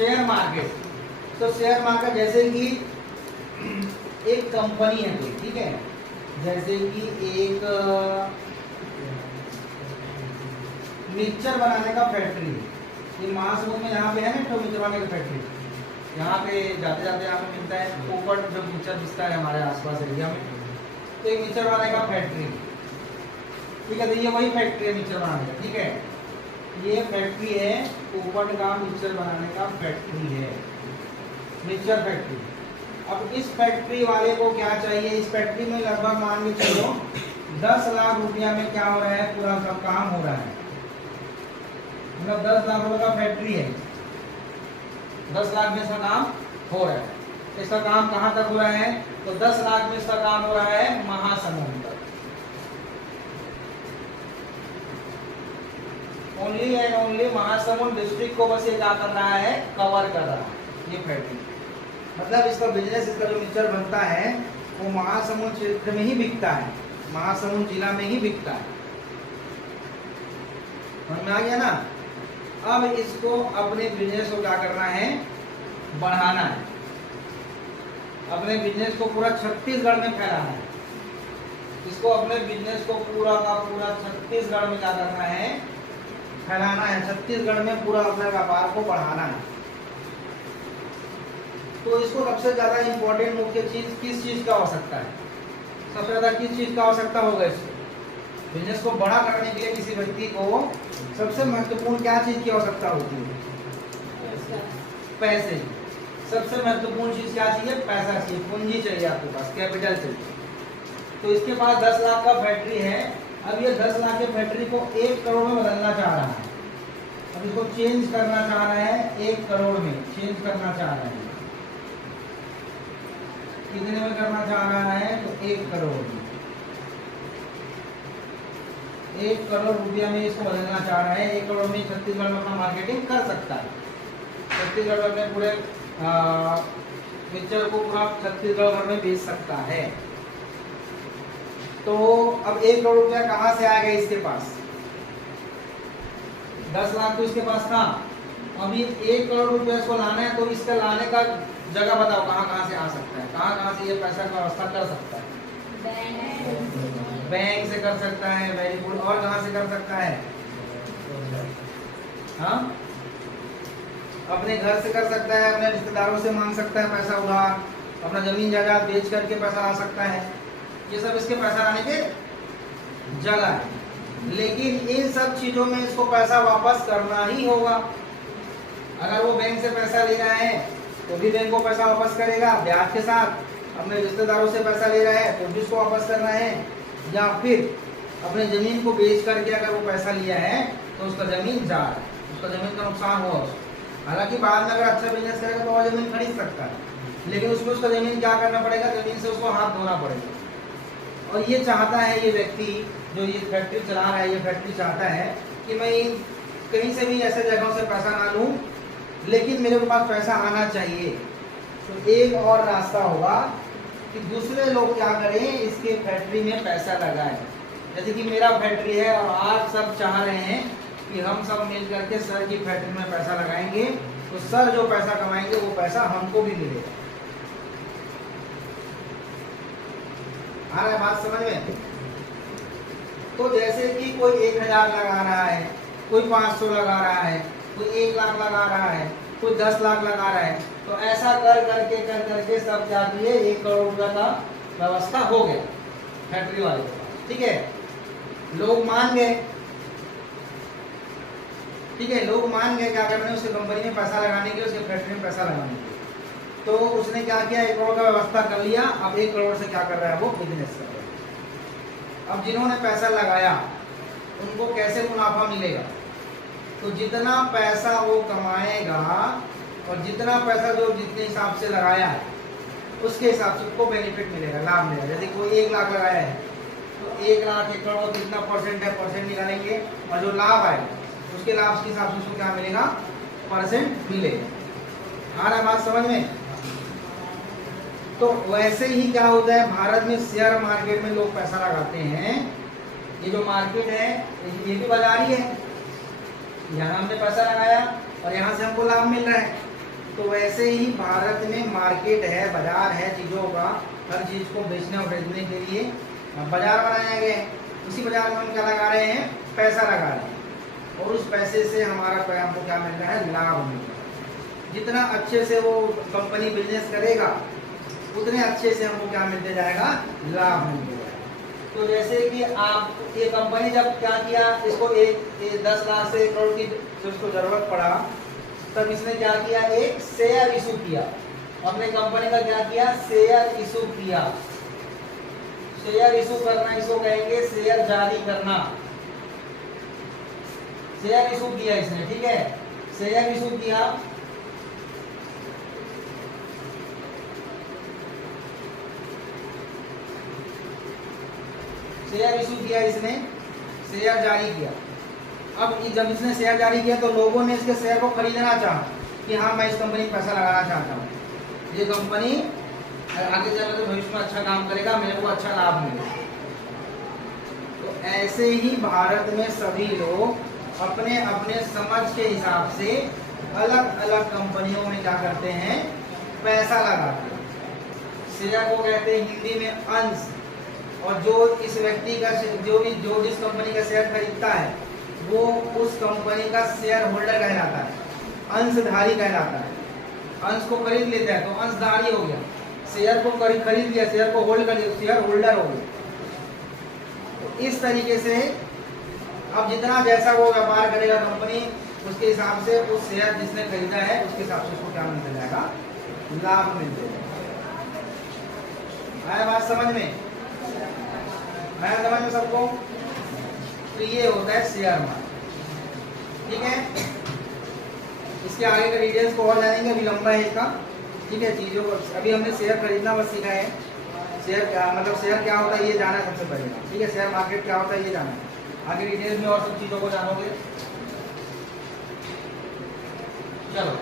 Share market, तो share market जैसे कि एक कंपनी है कोई, ठीक है, जैसे कि एक मिक्सचर बनाने का फैक्ट्री, ये महासमुंद में यहाँ पे है ना तो मिक्सचर बनाने की फैक्ट्री, यहाँ पे जाते जाते यहाँ पे मिलता है ऊपर जो मिक्सचर बिकता है हमारे आसपास एरिया में, तो एक मिक्सचर बनाने का फैक्ट्री, ठीक है, तो ये वही फैक्ट्री है मिक्सचर बनाने का, ठीक है, ये फैक्ट्री है ऊपर का मिक्सचर बनाने का फैक्ट्री है, मिक्सचर फैक्ट्री। अब इस फैक्ट्री वाले को क्या चाहिए, इस फैक्ट्री में लगभग मान के चलो 10 लाख रुपया में क्या हो रहा है, पूरा सब काम हो रहा है, मतलब 10 लाख रुपए का फैक्ट्री है, 10 लाख में इसका काम हो रहा है। इसका काम कहाँ तक हो रहा है, तो 10 लाख में इसका काम हो रहा है महासमुंद तक, only and only Mahasamund district को बस ये क्या कर रहा है, कवर कर रहा है ये फैक्ट्री, मतलब इसका बिजनेस, इसका जो मिक्सचर बनता है वो महासमुंद क्षेत्र में ही बिकता है, महासमुंद जिला में ही बिकता है, समझ में आ गया ना। अब इसको अपने बिजनेस को क्या करना है, बढ़ाना है, अपने बिजनेस को पूरा छत्तीसगढ़ में फैलाना है, इसको अपने बिजनेस को पूरा का पूरा छत्तीसगढ़ में क्या करना है, फैलाना है, छत्तीसगढ़ में पूरा अपने व्यापार को बढ़ाना है। तो इसको सबसे ज्यादा इंपॉर्टेंट मुख्य चीज किस चीज का हो सकता है, सबसे ज्यादा किस चीज का आवश्यकता होगा, इसको बिजनेस को बड़ा करने के लिए किसी व्यक्ति को सबसे महत्वपूर्ण क्या चीज की आवश्यकता होती है, पैसे। सबसे महत्वपूर्ण चीज क्या चाहिए, पैसा चाहिए, पूंजी चाहिए, आपके पास कैपिटल चाहिए। तो इसके पास 10 लाख का फैक्ट्री है, अब ये 10 लाख के फैक्ट्री को 1 करोड़ में बदलना चाह रहा है, अब इसको चेंज करना चाह रहा है 1 करोड़ में, चेंज करना चाह रहा है, कितने में करना चाह रहा है, तो 1 करोड़ में, 1 करोड़ रुपया में इसको बदलना चाह रहा है। 1 करोड़ में छत्तीसगढ़ में अपना मार्केटिंग कर सकता है, छत्तीसगढ़ में अपने पूरे मिक्सचर को पूरा छत्तीसगढ़ भर में बेच सकता है। तो अब 1 करोड़ रुपया कहाँ से आएगा इसके पास, 10 लाख तो इसके पास था, अभी 1 करोड़ रुपया इसको लाना है, तो इसका लाने का जगह बताओ कहाँ कहाँ से आ सकता है, कहाँ कहाँ से ये पैसा का व्यवस्था कर सकता है, बैंक से कर सकता है, वेरी गुड, और कहाँ से कर सकता है, हाँ अपने घर से कर सकता है, अपने रिश्तेदारों से मांग सकता है पैसा उधार, अपना जमीन जायदाद बेच करके पैसा ला सकता है, ये सब इसके पैसा लाने के जगह है। लेकिन इन सब चीजों में इसको पैसा वापस करना ही होगा, अगर वो बैंक से पैसा ले रहा है तो भी बैंक को पैसा वापस करेगा ब्याज के साथ, अपने रिश्तेदारों से पैसा ले रहा है तो भी उसको वापस करना है, या फिर अपने जमीन को बेच करके अगर वो पैसा लिया है तो उसका जमीन जा रहा है, उसका जमीन का नुकसान हुआ उसको। हालांकि बाद में अगर अच्छा बिजनेस करेगा तो और जमीन खरीद सकता है, लेकिन उसमें उसका जमीन क्या करना पड़ेगा, जमीन से उसको हाथ धोना पड़ेगा। और ये चाहता है ये व्यक्ति जो ये फैक्ट्री चला रहा है, ये फैक्ट्री चाहता है कि मैं कहीं से भी ऐसे जगहों से पैसा ना लूँ, लेकिन मेरे पास पैसा आना चाहिए। तो एक और रास्ता होगा कि दूसरे लोग क्या करें, इसके फैक्ट्री में पैसा लगाएं। जैसे कि मेरा फैक्ट्री है और आप सब चाह रहे हैं कि हम सब मिल करके सर की फैक्ट्री में पैसा लगाएंगे, तो सर जो पैसा कमाएंगे वो पैसा हमको भी मिलेगा। आ रहा है बात समझ में? तो जैसे कि कोई 1000 लगा रहा है, कोई 500 लगा रहा है, कोई 1 लाख लगा रहा है, कोई 10 लाख लगा रहा है, तो ऐसा कर करके सब क्या किए, 1 करोड़ रुपया का व्यवस्था हो गया फैक्ट्री वाले के पास, ठीक है। लोग मान गए, ठीक है, लोग मान गए क्या करने, उसके कंपनी में पैसा लगाने के, उसके फैक्ट्री में पैसा लगाने के। तो उसने क्या किया, 1 करोड़ का व्यवस्था कर लिया। अब 1 करोड़ से क्या कर रहा है, वो बिजनेस कर रहा है। अब जिन्होंने पैसा लगाया उनको कैसे मुनाफा मिलेगा, तो जितना पैसा वो कमाएगा और जितना पैसा जो जितने हिसाब से लगाया है उसके हिसाब से उसको बेनिफिट मिलेगा, लाभ मिलेगा। जैसे कोई 1 लाख लगाया है तो 1 लाख 1 करोड़ कितना परसेंट है, परसेंट निकालेंगे, और जो लाभ आएगा उसके लाभ के हिसाब से उसको क्या मिलेगा, परसेंट मिलेगा। आ रहा है बात समझ में? तो वैसे ही क्या होता है, भारत में शेयर मार्केट में लोग पैसा लगाते हैं। ये जो मार्केट है ये भी बाजार ही है, यहाँ हमने पैसा लगाया और यहाँ से हमको लाभ मिल रहा है। तो वैसे ही भारत में मार्केट है, बाजार है चीज़ों का, हर चीज़ को बेचने और खरीदने के लिए बाजार बनाया गया है। उसी बाजार में हम क्या लगा रहे हैं, पैसा लगा रहे हैं, और उस पैसे से हमारा हमको क्या मिल रहा है, लाभ मिल रहा है। जितना अच्छे से वो कंपनी बिजनेस करेगा उतने अच्छे से हमको क्या मिलते जाएगा, लाभ मिलते जाएगा। तो जैसे कि आप ये कंपनी जब क्या किया, इसको 10 लाख से 1 करोड़ की जब इसको जरूरत पड़ा, तब इसने क्या किया, एक शेयर इशू किया। अपने कंपनी का क्या किया, शेयर इशू किया। शेयर इशू करना, इसको कहेंगे शेयर जारी करना। शेयर इशू किया इसने, ठीक है, शेयर इशू किया। शेयर इशू किया इसने, शेयर जारी किया। अब जब इसने शेयर जारी किया तो लोगों ने इसके शेयर को खरीदना चाहा कि हाँ मैं इस कंपनी में पैसा लगाना चाहता हूँ, ये कंपनी आगे चलकर तो भविष्य में अच्छा काम करेगा, मेरे को अच्छा लाभ मिलेगा। तो ऐसे ही भारत में सभी लोग अपने अपने समझ के हिसाब से अलग अलग कंपनियों में क्या करते हैं, पैसा लगाते हैं। शेयर को कहते हैं हिंदी में अंश, और जो इस व्यक्ति का जो जिस कंपनी का शेयर खरीदता है वो उस कंपनी का शेयर होल्डर कहलाता है, अंशधारी कहलाता है। अंश को खरीद लेता है तो अंशधारी हो गया, शेयर को खरीद लिया, शेयर को होल्ड कर लिया, शेयर होल्डर हो गया। तो इस तरीके से अब जितना जैसा वो व्यापार करेगा कंपनी, उसके हिसाब से उस शेयर जिसने खरीदा है उसके हिसाब से उसको क्या मिलता जाएगा, लाभ मिलते जाएगा। आया बात समझ में, आया समझ में सबको? तो ये होता है शेयर मार्केट, ठीक है। इसके आगे के डिटेल्स को और जानेंगे, अभी लंबा है इसका, ठीक है। चीज़ों को अभी हमने शेयर खरीदना बस सीखा है। शेयर क्या मतलब, शेयर क्या होता है ये जाना है सबसे पहले, ठीक है। शेयर मार्केट क्या होता है ये जाना है, आगे डिटेल्स में और सब चीज़ों को जानोगे। चलो।